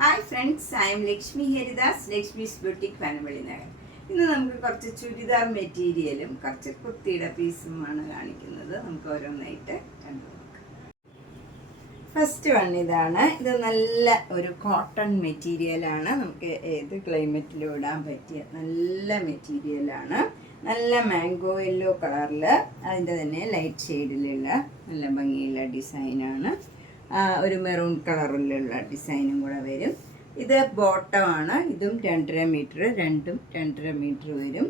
Hi friends, I M Lakshmi Haridas, Lakshmi's boutique Panampilly Nagar. ഇന്ന് നമുക്ക് കുറച്ച് ചുരിദാർ മെറ്റീരിയലും കുറച്ച് കുർത്തിയുടെ പീസുമാണ് കാണിക്കുന്നത്. നമുക്ക് ഓരോന്നായിട്ട് കണ്ടു നോക്കാം. ഫസ്റ്റ് വൺ ഇതാണ്. ഇത് നല്ല ഒരു കോട്ടൺ മെറ്റീരിയലാണ്. നമുക്ക് ഏത് ക്ലൈമറ്റിലും ഇടാൻ പറ്റിയ നല്ല മെറ്റീരിയലാണ്. നല്ല മാംഗോ യെല്ലോ കളറിൽ അതിൻ്റെ തന്നെ ലൈറ്റ് ഷെയ്ഡിലുള്ള നല്ല ഭംഗിയുള്ള ഡിസൈനാണ്. ഒരു മെറൂൺ കളറിലുള്ള ഡിസൈനും കൂടെ വരും. ഇത് ബോട്ടമാണ്. ഇതും 2.5 മീറ്റർ, രണ്ടും 2.5 മീറ്റർ വരും.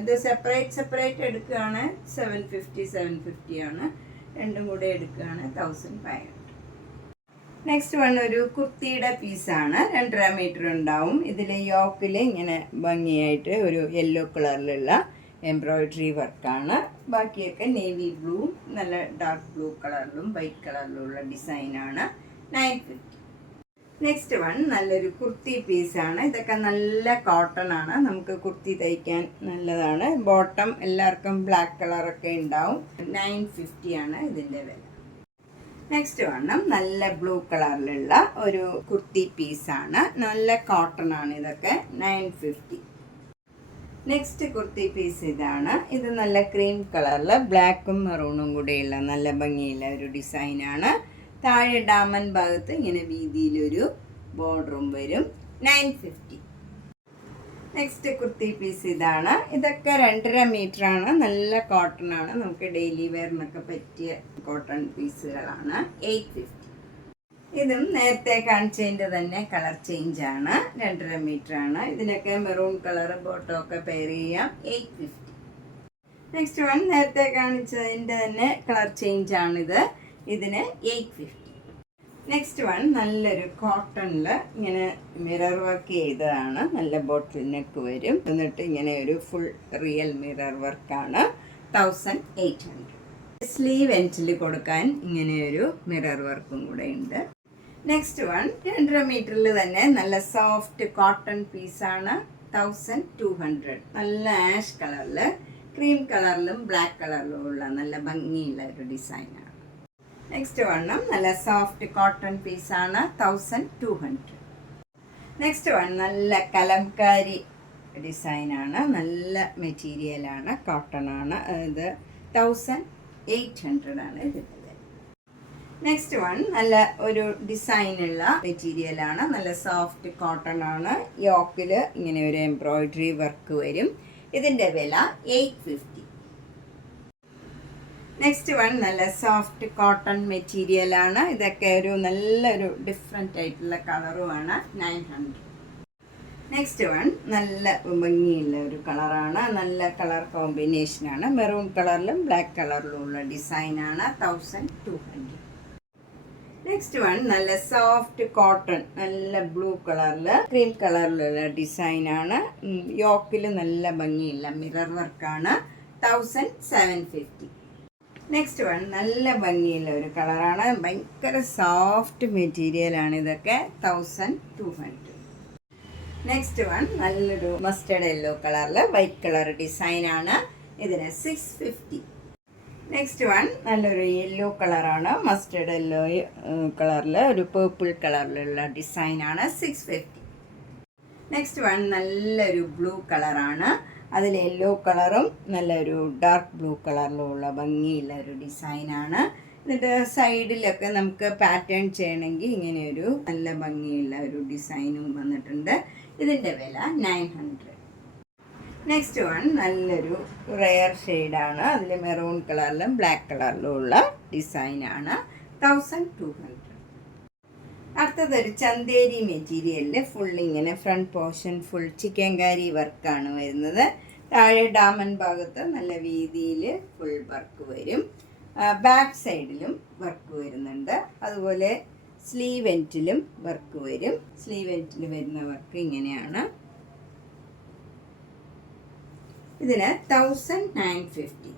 ഇത് സെപ്പറേറ്റ് എടുക്കുകയാണ് 750 ആണ്. രണ്ടും കൂടെ എടുക്കുകയാണ് 1500. നെക്സ്റ്റ് വൺ ഒരു കുർത്തിയുടെ പീസാണ്. 2.5 മീറ്റർ ഉണ്ടാവും. ഇതിൽ യോക്കിൽ ഇങ്ങനെ ഭംഗിയായിട്ട് ഒരു യെല്ലോ കളറിലുള്ള എംബ്രോയിഡറി വർക്കാണ്. ബാക്കിയൊക്കെ നേവി ബ്ലൂ, നല്ല ഡാർക്ക് ബ്ലൂ കളറിലും വൈറ്റ് കളറിലുള്ള ഡിസൈനാണ്. 950. നെക്സ്റ്റ് വൺ നല്ലൊരു കുർത്തി പീസാണ്. ഇതൊക്കെ നല്ല കോട്ടൺ ആണ്. നമുക്ക് കുർത്തി തയ്ക്കാൻ നല്ലതാണ്. ബോട്ടം എല്ലാവർക്കും ബ്ലാക്ക് കളറൊക്കെ ഉണ്ടാവും. 950 ആണ് ഇതിൻ്റെ വില. നെക്സ്റ്റ് വണ്ണം നല്ല ബ്ലൂ കളറിലുള്ള ഒരു കുർത്തി പീസാണ്. നല്ല കോട്ടൺ ആണ്. ഇതൊക്കെ 950. നെക്സ്റ്റ് കുർത്തി പീസ് ഇതാണ്. ഇത് നല്ല ക്രീം കളറിൽ ബ്ലാക്കും മെറൂണും കൂടെയുള്ള നല്ല ഭംഗിയുള്ള ഒരു ഡിസൈനാണ്. താഴെ ഡാമൻ ഭാഗത്ത് ഇങ്ങനെ വീതിയിലൊരു ബോർഡറും വരും. 950. നെക്സ്റ്റ് കുർത്തി പീസ് ഇതാണ്. ഇതൊക്കെ 2.5 മീറ്റർ ആണ്. നല്ല കോട്ടൺ ആണ്. നമുക്ക് ഡെയിലി വെയറിനൊക്കെ പറ്റിയ കോട്ടൺ പീസുകളാണ്. 850. ഇതും നേരത്തെ കാണിച്ചതിൻ്റെ തന്നെ കളർ ചേഞ്ച് ആണ്. 2.5 മീറ്റർ ആണ്. ഇതിനൊക്കെ മെറൂൺ കളർ ബോട്ടോ ഒക്കെ പെയർ ചെയ്യാം. 850. നെക്സ്റ്റ് വൺ നേരത്തെ കാണിച്ചതിൻ്റെ തന്നെ കളർ ചേഞ്ച് ആണിത്. ഇതിന് 850. നെക്സ്റ്റ് വൺ നല്ലൊരു കോട്ടണിൽ ഇങ്ങനെ മിറർ വർക്ക് ചെയ്തതാണ്. നല്ല ബോട്ടിൽ നെക്ക് വരും. എന്നിട്ട് ഇങ്ങനെ ഒരു ഫുൾ റിയൽ മിറർ വർക്കാണ്. 1800. സ്ലീവ് എൻഡിൽ കൊടുക്കാൻ ഇങ്ങനെ ഒരു മിറർ വർക്കും കൂടെ ഉണ്ട്. നെക്സ്റ്റ് വൺ 2.5 മീറ്ററിൽ തന്നെ നല്ല സോഫ്റ്റ് കോട്ടൺ പീസാണ്. 1200. നല്ല ആഷ് കളറിൽ ക്രീം കളറിലും ബ്ലാക്ക് കളറിലും ഉള്ള നല്ല ഭംഗിയുള്ള ഒരു ഡിസൈനാണ്. നെക്സ്റ്റ് വണ്ണം നല്ല സോഫ്റ്റ് കോട്ടൺ പീസാണ്. 1200. നെക്സ്റ്റ് വൺ നല്ല കലംകാരി ഡിസൈനാണ്. നല്ല മെറ്റീരിയലാണ്. കോട്ടൺ ആണ്. ഇത് 1800 ആണ് ഇതിൻ്റെ. നെക്സ്റ്റ് വൺ നല്ല ഒരു ഡിസൈനുള്ള മെറ്റീരിയലാണ്. നല്ല സോഫ്റ്റ് കോട്ടൺ ആണ്. യോക്കിൽ ഇങ്ങനെ ഒരു എംബ്രോയിഡറി വർക്ക് വരും. ഇതിൻ്റെ വില 850. നെക്സ്റ്റ് വൺ നല്ല സോഫ്റ്റ് കോട്ടൺ മെറ്റീരിയലാണ്. ഇതൊക്കെ ഒരു നല്ലൊരു ഡിഫറെൻ്റ് ആയിട്ടുള്ള കളറുമാണ്. 900. നെക്സ്റ്റ് വൺ നല്ല ഭംഗിയുള്ള ഒരു കളറാണ്. നല്ല കളർ കോമ്പിനേഷനാണ്. മെറൂൺ കളറിലും ബ്ലാക്ക് കളറിലും ഉള്ള ഡിസൈനാണ്. 1200. നെക്സ്റ്റ് വൺ നല്ല സോഫ്റ്റ് കോട്ടൺ, നല്ല ബ്ലൂ കളറിൽ ക്രീം കളറിലുള്ള ഡിസൈനാണ്. യോക്കിൽ നല്ല ഭംഗിയില്ല മിറർ വർക്കാണ്. 1750. നെക്സ്റ്റ് വൺ നല്ല ഭംഗിയുള്ള ഒരു കളറാണ്. ഭയങ്കര സോഫ്റ്റ് മെറ്റീരിയലാണ്. ഇതൊക്കെ 1200. നെക്സ്റ്റ് വൺ നല്ലൊരു മസ്റ്റർഡ് യെല്ലോ കളറിൽ വൈറ്റ് കളർ ഡിസൈനാണ്. ഇതിന് 650. നെക്സ്റ്റ് വൺ നല്ലൊരു യെല്ലോ കളറാണ്. മസ്റ്റർഡ് യെല്ലോ കളറിൽ ഒരു പേർപ്പിൾ കളറിലുള്ള ഡിസൈനാണ്. 650. നെക്സ്റ്റ് വൺ നല്ലൊരു ബ്ലൂ കളറാണ്. അതിൽ യെല്ലോ കളറും നല്ലൊരു ഡാർക്ക് ബ്ലൂ കളറിലുള്ള ഭംഗിയുള്ള ഒരു ഡിസൈനാണ്. എന്നിട്ട് സൈഡിലൊക്കെ നമുക്ക് പാറ്റേൺ ചെയ്യണമെങ്കിൽ ഇങ്ങനെയൊരു നല്ല ഭംഗിയുള്ള ഒരു ഡിസൈനും വന്നിട്ടുണ്ട്. ഇതിൻ്റെ വില 900. നെക്സ്റ്റ് വൺ നല്ലൊരു റെയർ ഷെയ്ഡാണ്. അതിൽ മെറൂൺ കളറിലും ബ്ലാക്ക് കളറിലും ഉള്ള ഡിസൈനാണ്. 1200. അടുത്തതൊരു ചന്തേരി മെറ്റീരിയലിൽ ഫുൾ ഇങ്ങനെ ഫ്രണ്ട് പോർഷൻ ഫുൾ ചിക്കൻകാരി വർക്കാണ് വരുന്നത്. താഴെ ഡാമൻ ഭാഗത്ത് നല്ല വീതിയിൽ ഫുൾ വർക്ക് വരും. ബാക്ക് സൈഡിലും വർക്ക് വരുന്നുണ്ട്. അതുപോലെ സ്ലീവ് എൻഡിലും വർക്ക് വരും. സ്ലീവ് എൻഡിൽ വരുന്ന വർക്ക് ഇങ്ങനെയാണ്. ഇതിന് 1950.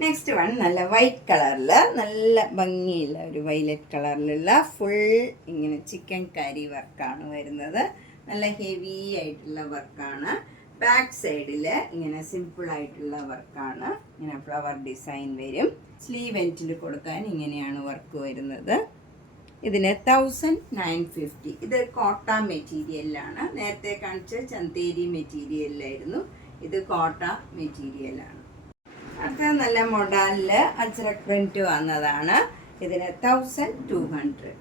നെക്സ്റ്റ് വൺ നല്ല വൈറ്റ് കളറിൽ നല്ല ഭംഗിയുള്ള ഒരു വൈലറ്റ് കളറിലുള്ള ഫുൾ ഇങ്ങനെ ചിക്കൻ കാരി വർക്കാണ് വരുന്നത്. നല്ല ഹെവി ആയിട്ടുള്ള വർക്കാണ്. ബാക്ക് സൈഡിൽ ഇങ്ങനെ സിമ്പിൾ ആയിട്ടുള്ള വർക്കാണ്. ഇങ്ങനെ ഫ്ലവർ ഡിസൈൻ വരും. സ്ലീവ് എൻഡിൽ കൊടുക്കാൻ ഇങ്ങനെയാണ് വർക്ക് വരുന്നത്. ഇതിന് 1950. ഇത് കോട്ട മെറ്റീരിയലാണ്. നേരത്തെ കാണിച്ച ചന്തേരി മെറ്റീരിയലായിരുന്നു, ഇത് കോട്ട മെറ്റീരിയലാണ്. അടുത്ത നല്ല മോഡലിൽ അജ്രക് പ്രിന്റ് വന്നതാണ്. ഇതിന് 1200.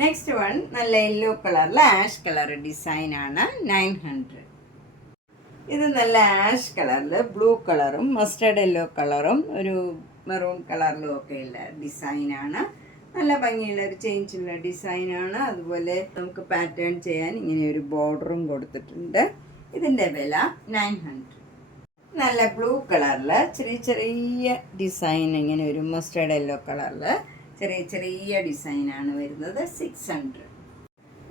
നെക്സ്റ്റ് വൺ നല്ല യെല്ലോ കളറിൽ ആഷ് കളർ ഡിസൈനാണ്, 900. ഇത് നല്ല ആഷ് കളറിൽ ബ്ലൂ കളറും മസ്റ്റർഡ് യെല്ലോ കളറും ഒരു മെറൂൺ കളറിലും ഒക്കെയുള്ള ഡിസൈനാണ്. നല്ല ഭംഗിയുള്ള ഒരു ചേഞ്ചുള്ള ഡിസൈനാണ്. അതുപോലെ നമുക്ക് പാറ്റേൺ ചെയ്യാൻ ഇങ്ങനെ ഒരു ബോർഡറും കൊടുത്തിട്ടുണ്ട്. ഇതിൻ്റെ വില 900. നല്ല ബ്ലൂ കളറിൽ ചെറിയ ചെറിയ ഡിസൈൻ, ഇങ്ങനെ ഒരു മസ്റ്റർഡ് യെല്ലോ കളറിൽ ചെറിയ ചെറിയ ഡിസൈനാണ് വരുന്നത്, 600.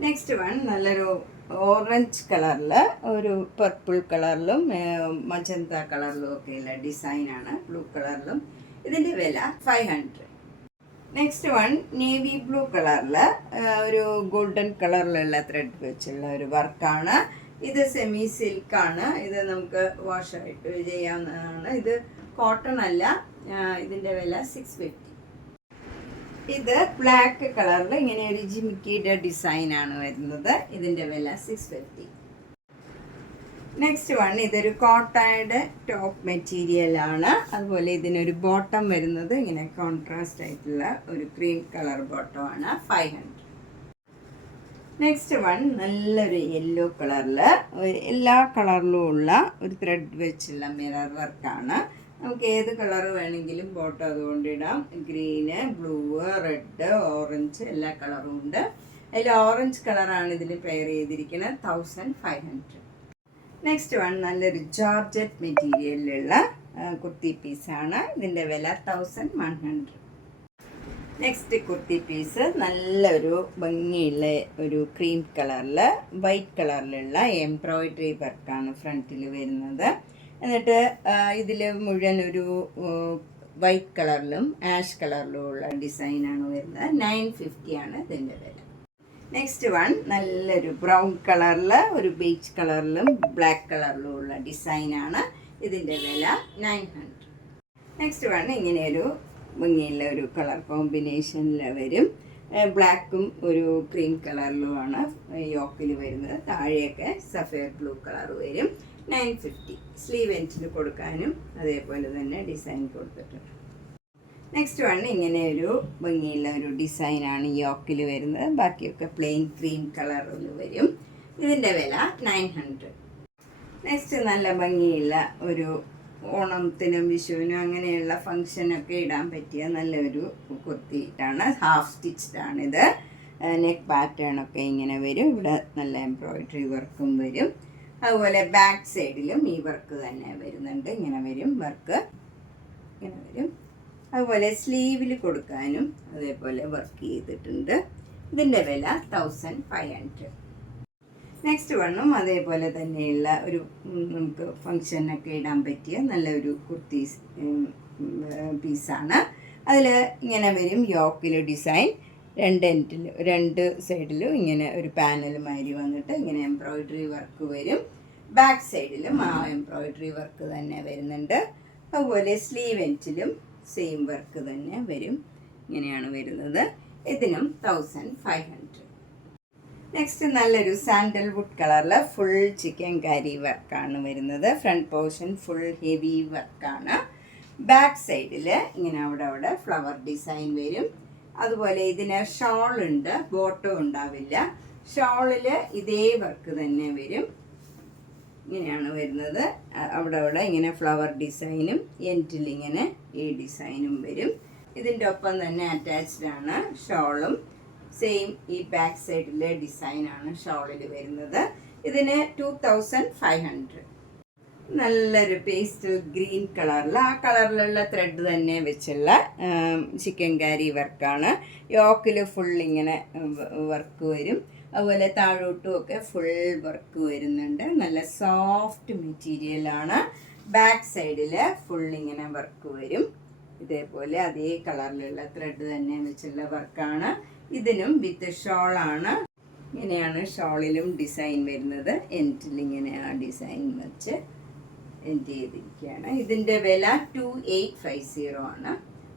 നെക്സ്റ്റ് വൺ നല്ലൊരു ഓറഞ്ച് കളറിൽ ഒരു പർപ്പിൾ കളറിലും മജന്ത കളറിലും ഒക്കെയുള്ള ഡിസൈനാണ്, ബ്ലൂ കളറിലും. ഇതിൻ്റെ വില 500. നെക്സ്റ്റ് വൺ നേവി ബ്ലൂ കളറിൽ ഒരു ഗോൾഡൻ കളറിലുള്ള ത്രെഡ് വെച്ചുള്ള ഒരു വർക്കാണ്. ഇത് സെമി സിൽക്കാണ്. ഇത് നമുക്ക് വാഷായിട്ട് ചെയ്യാവുന്നതാണ്. ഇത് കോട്ടൺ അല്ല. ഇതിൻ്റെ വില 650. ഇത് ബ്ലാക്ക് കളറിൽ ഇങ്ങനെ ഒരു ജിമിക്കിയുടെ ഡിസൈനാണ് വരുന്നത്. ഇതിൻ്റെ വില 650. നെക്സ്റ്റ് വൺ ഇതൊരു കോട്ടയുടെ ടോപ്പ് മെറ്റീരിയലാണ്. അതുപോലെ ഇതിനൊരു ബോട്ടം വരുന്നത് ഇങ്ങനെ കോൺട്രാസ്റ്റ് ആയിട്ടുള്ള ഒരു ക്രീം കളർ ബോട്ടമാണ്, 500. നെക്സ്റ്റ് വൺ നല്ലൊരു യെല്ലോ കളറിൽ എല്ലാ കളറിലും ഉള്ള ഒരു ത്രെഡ് വെച്ചുള്ള മിറർ വർക്കാണ്. നമുക്ക് ഏത് കളർ വേണമെങ്കിലും ബോട്ടം അതുകൊണ്ട് ഇടാം. ഗ്രീന്, ബ്ലൂ, റെഡ്, ഓറഞ്ച് എല്ലാ കളറും ഉണ്ട്. അതിൽ ഓറഞ്ച് കളറാണ് ഇതിൽ പെയർ ചെയ്തിരിക്കുന്നത്, 1500. നെക്സ്റ്റ് വൺ നല്ലൊരു ജോർജറ്റ് മെറ്റീരിയലിലുള്ള കുർത്തി പീസാണ്. ഇതിൻ്റെ വില 1100. നെക്സ്റ്റ് കുർത്തി പീസ് നല്ലൊരു ഭംഗിയുള്ള ഒരു ക്രീം കളറിൽ വൈറ്റ് കളറിലുള്ള എംബ്രോയിഡറി വർക്കാണ് ഫ്രണ്ടിൽ വരുന്നത്. എന്നിട്ട് ഇതിൽ മുഴുവൻ ഒരു വൈറ്റ് കളറിലും ആഷ് കളറിലും ഉള്ള ഡിസൈനാണ് വരുന്നത്, 950 ആണ് ഇതിൻ്റെ വില. നെക്സ്റ്റ് വൺ നല്ലൊരു ബ്രൗൺ കളറിൽ ഒരു ബീച്ച് കളറിലും ബ്ലാക്ക് കളറിലും ഉള്ള ഡിസൈനാണ്. ഇതിൻ്റെ വില 900. നെക്സ്റ്റ് വൺ ഇങ്ങനെയൊരു ഭംഗിയുള്ള ഒരു കളർ കോമ്പിനേഷനിൽ വരും. ബ്ലാക്കും ഒരു ക്രീം കളറിലുമാണ് യോക്കിൽ വരുന്നത്. താഴെയൊക്കെ സഫയർ ബ്ലൂ കളർ വരും, 950. സ്ലീവ് എൻഡിൽ കൊടുക്കാനും അതേപോലെ തന്നെ ഡിസൈൻ കൊടുത്തിട്ടുണ്ട്. നെക്സ്റ്റ് വൺ ഇങ്ങനെ ഒരു ഭംഗിയുള്ള ഒരു ഡിസൈനാണ് യോക്കിൽ വരുന്നത്. ബാക്കിയൊക്കെ പ്ലെയിൻ ക്രീം കളറിൽ വരും. ഇതിൻ്റെ വില 900. നെക്സ്റ്റ് നല്ല ഭംഗിയുള്ള ഒരു ഓണത്തിനും വിഷുവിനും അങ്ങനെയുള്ള ഫങ്ഷനൊക്കെ ഇടാൻ പറ്റിയ നല്ലൊരു കുർത്തിയാണ്, ഹാഫ് സ്റ്റിച്ച്ഡാണിത്. നെക്ക് പാറ്റേൺ ഒക്കെ ഇങ്ങനെ വരും. ഇവിടെ നല്ല എംബ്രോയിഡറി വർക്കും വരും. അതുപോലെ ബാക്ക് സൈഡിലും ഈ വർക്ക് തന്നെ വരുന്നുണ്ട്. ഇങ്ങനെ വരും വർക്ക്, ഇങ്ങനെ വരും. അതുപോലെ സ്ലീവിൽ കൊടുക്കാനും അതേപോലെ വർക്ക് ചെയ്തിട്ടുണ്ട്. ഇതിൻ്റെ വില 1500. നെക്സ്റ്റ് വണ്ണും അതേപോലെ തന്നെയുള്ള ഒരു നമുക്ക് ഫങ്ഷനൊക്കെ ഇടാൻ പറ്റിയ നല്ലൊരു കുർത്തി പീസാണ്. അതിൽ ഇങ്ങനെ വരും യോക്കിൽ ഡിസൈൻ, രണ്ട് സൈഡിലും ഇങ്ങനെ ഒരു പാനൽ മാതിരി വന്നിട്ട് ഇങ്ങനെ എംബ്രോയിഡറി വർക്ക് വരും. ബാക്ക് സൈഡിലും ആ എംബ്രോയിഡറി വർക്ക് തന്നെ വരുന്നുണ്ട്. അതുപോലെ സ്ലീവ് എൻഡിലും സെയിം വർക്ക് തന്നെ വരും. ഇങ്ങനെയാണ് വരുന്നത്. ഇതിനും 1500. നെക്സ്റ്റ് നല്ലൊരു സാൻഡൽവുഡ് കളറിൽ ഫുൾ ചിക്കൻ കാരി വർക്കാണ് വരുന്നത്. ഫ്രണ്ട് പോർഷൻ ഫുൾ ഹെവി വർക്കാണ്. ബാക്ക് സൈഡിൽ ഇങ്ങനെ അവിടെ ഫ്ലവർ ഡിസൈൻ വരും. അതുപോലെ ഇതിന് ഷോൾ ഉണ്ട്, ബോട്ടം ഉണ്ടാവില്ല. ഷോളിൽ ഇതേ വർക്ക് തന്നെ വരും. ഇങ്ങനെയാണ് വരുന്നത്. അവിടെ ഇങ്ങനെ ഫ്ലവർ ഡിസൈനും എൻഡിൽ ഇങ്ങനെ ഈ ഡിസൈനും വരും. ഇതിൻ്റെ ഒപ്പം തന്നെ അറ്റാച്ച്ഡ് ആണ് ഷോളും. സെയിം ഈ ബാക്ക് സൈഡിലെ ഡിസൈനാണ് ഷോളിൽ വരുന്നത്. ഇതിന് 2500. നല്ലൊരു പേസ്റ്റൽ ഗ്രീൻ കളറിൽ ആ കളറിലുള്ള ത്രെഡ് തന്നെ വെച്ചുള്ള ചിക്കൻ കാരി വർക്കാണ്. യോക്കിൽ ഫുൾ ഇങ്ങനെ വർക്ക് വരും. അതുപോലെ താഴോട്ടും ഒക്കെ ഫുൾ വർക്ക് വരുന്നുണ്ട്. നല്ല സോഫ്റ്റ് മെറ്റീരിയലാണ്. ബാക്ക് സൈഡിൽ ഫുൾ ഇങ്ങനെ വർക്ക് വരും. ഇതേപോലെ അതേ കളറിലുള്ള ത്രെഡ് തന്നെ വെച്ചുള്ള വർക്കാണ്. ഇതിനും വിത്ത് ഷോളാണ്. ഇങ്ങനെയാണ് ഷോളിലും ഡിസൈൻ വരുന്നത്. എൻഡിൽ ഇങ്ങനെ ആ ഡിസൈൻ വെച്ച് എൻഡ് ചെയ്തിരിക്കുകയാണ്. ഇതിൻ്റെ വില 2850 ആണ്.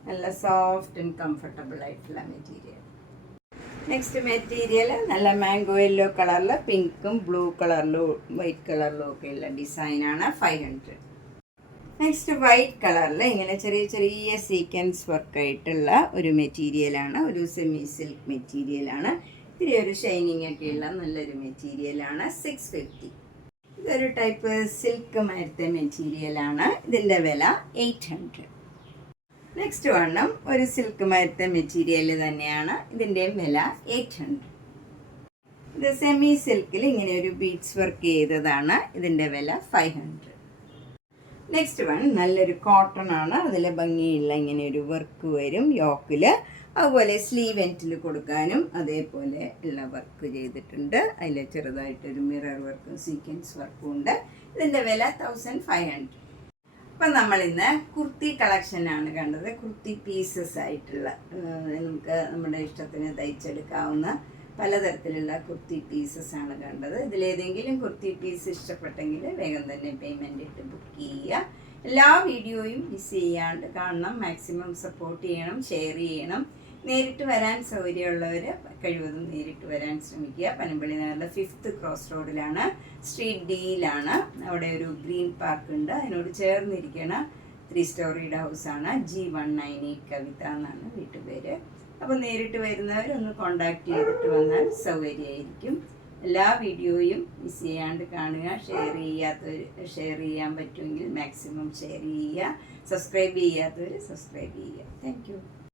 നല്ല സോഫ്റ്റ് ആൻഡ് കംഫർട്ടബിൾ ആയിട്ടുള്ള മെറ്റീരിയൽ. നെക്സ്റ്റ് മെറ്റീരിയൽ നല്ല മാംഗോ യെല്ലോ കളറിൽ പിങ്കും ബ്ലൂ കളറിലും വൈറ്റ് കളറിലും ഒക്കെ ഉള്ള ഡിസൈനാണ് 500. നെക്സ്റ്റ് വൈറ്റ് കളറിൽ ഇങ്ങനെ ചെറിയ ചെറിയ സീക്വൻസ് വർക്കായിട്ടുള്ള ഒരു മെറ്റീരിയലാണ്, ഒരു സെമി സിൽക്ക് മെറ്റീരിയലാണ്. ഇത്തിരി ഒരു ഷൈനിങ് ഒക്കെയുള്ള നല്ലൊരു മെറ്റീരിയലാണ്. 650. ഇതൊരു ടൈപ്പ് സിൽക്ക് മരത്തെ മെറ്റീരിയലാണ്. ഇതിൻ്റെ വില 800. നെക്സ്റ്റ് വണ്ണം ഒരു സിൽക്ക് മരത്തെ മെറ്റീരിയൽ തന്നെയാണ്. ഇതിൻ്റെ വില 800. ഇത് സെമി സിൽക്കിൽ ഇങ്ങനെ ഒരു ബീഡ്സ് വർക്ക് ചെയ്തതാണ്. ഇതിൻ്റെ വില 500. നെക്സ്റ്റ് വൺ നല്ലൊരു കോട്ടൺ ആണ്. അതിൽ ഭംഗിയുള്ള ഇങ്ങനെ ഒരു വർക്ക് വരും യോക്കിൽ. അതുപോലെ സ്ലീവ് എൻറ്റിൽ കൊടുക്കാനും അതേപോലെ ഉള്ള വർക്ക് ചെയ്തിട്ടുണ്ട്. അതിൽ ചെറുതായിട്ടൊരു മിറർ വർക്കും സീക്വൻസ് വർക്കും ഉണ്ട്. ഇതിൻ്റെ വില 1500. അപ്പം നമ്മളിന്ന് കുർത്തി കളക്ഷനാണ് കണ്ടത്. കുർത്തി പീസസ് ആയിട്ടുള്ള നമുക്ക് നമ്മുടെ ഇഷ്ടത്തിന് തയ്ച്ചെടുക്കാവുന്ന പലതരത്തിലുള്ള കുർത്തി പീസസ് ആണ് കണ്ടത്. ഇതിലേതെങ്കിലും കുർത്തി പീസ് ഇഷ്ടപ്പെട്ടെങ്കിൽ വേഗം തന്നെ പേയ്മെൻ്റ് ഇട്ട് ബുക്ക് ചെയ്യുക. എല്ലാ വീഡിയോയും മിസ് ചെയ്യാണ്ട് കാണണം. മാക്സിമം സപ്പോർട്ട് ചെയ്യണം, ഷെയർ ചെയ്യണം. നേരിട്ട് വരാൻ സൗകര്യമുള്ളവർ കഴിവതും നേരിട്ട് വരാൻ ശ്രമിക്കുക. പനമ്പള്ളി നഗറിലെ 5th ക്രോസ് റോഡിലാണ്, സ്ട്രീറ്റ് ഡിയിലാണ്. അവിടെ ഒരു ഗ്രീൻ പാർക്ക് ഉണ്ട്. അതിനോട് ചേർന്നിരിക്കണ 3 സ്റ്റോറിയുടെ ഹൗസാണ്. G198 കവിത എന്നാണ് വീട്ടുപേര്. അപ്പോൾ നേരിട്ട് വരുന്നവരൊന്ന് കോണ്ടാക്ട് ചെയ്തിട്ട് വന്നാൽ സൗകര്യമായിരിക്കും. എല്ലാ വീഡിയോയും മിസ് ചെയ്യാണ്ട് കാണുക. ഷെയർ ചെയ്യാൻ പറ്റുമെങ്കിൽ മാക്സിമം ഷെയർ ചെയ്യുക. സബ്സ്ക്രൈബ് ചെയ്യാത്തവർ സബ്സ്ക്രൈബ് ചെയ്യുക. Thank you.